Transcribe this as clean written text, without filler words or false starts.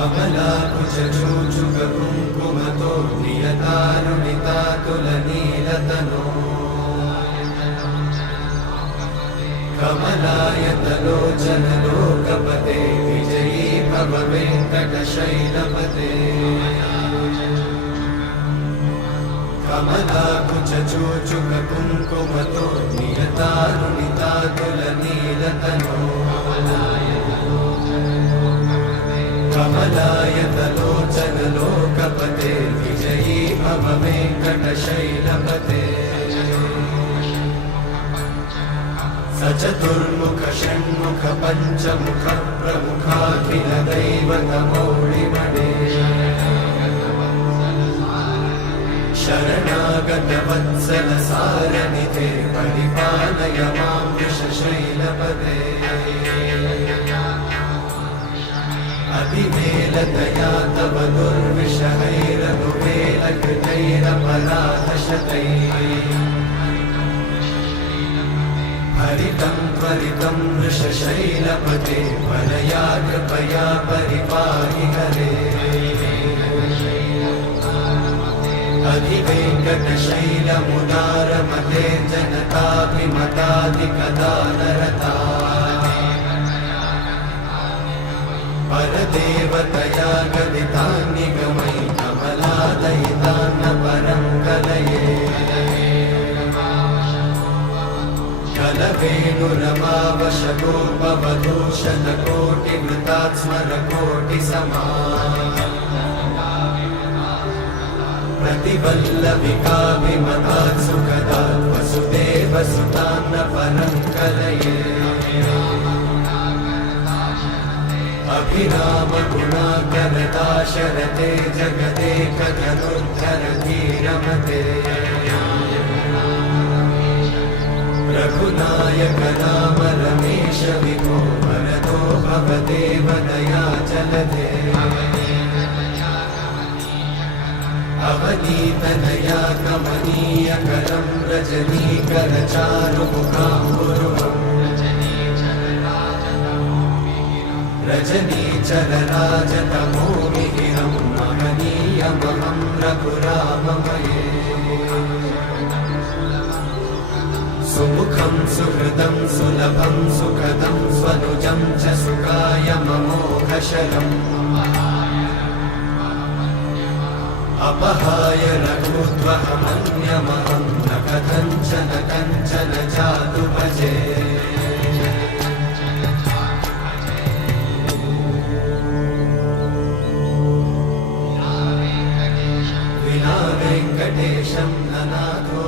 कमलाकुचूचुककुङ्कुमतो नियतारुणितातुलनीलतनो कमलायतलोचनलोकपते विजयी भव वेङ्कटशैलपते कमलाकुचूचुककुङ्कुमतो नियतारुणितातुलनीलतनो कमलायतलोचनलोकपते विजयी भव वेङ्कटशैलपते सचतुर्मुख षण्मुख पञ्चमुख प्रमुखाखिल दैवतमौळिमणे शरणागत वत्सल सारनिधे परिपालय मां वृषशैलपते अतिवेलतया तव दुर्विषहैरनुवेलकृतैरपराधशतैः हरितं त्वरितं वृषशैलपते वरया कृपया परिपाहि हरे अधिवेङ्कटशैलमुदारमते जनताभिमताधिकदानरता परदेवतया गदितान्निगमयि कमलादयितान्न परं कलये कलवेणुरमावशतोपवधूषणकोटिवृतात् स्मरकोटिसमा प्रतिवल्लविकाभिमतात् सुखदात् वसुदेवसुतान्न परं कलये अभिरामगुणाकरदाशरथे जगदेकधनुर्धरधीरमते रघुनायक राम रमेश विभो वरदो भवदेव दयाचलधे अवनीतनया कमनीयकरं रजनीकरचारुमुखाम्बुरुहम् रजनीचरराजतमोमिहिरं महनीयमहं रघुराममये सुमुखं सुहृदं सुलभं सुखदं स्वनुजं च सुखायममोघशरम् अपहाय रघुत्वहमन्यमहं न कथञ्चन कञ्चन जातु भजे विना वेङ्कटेशं ननाथो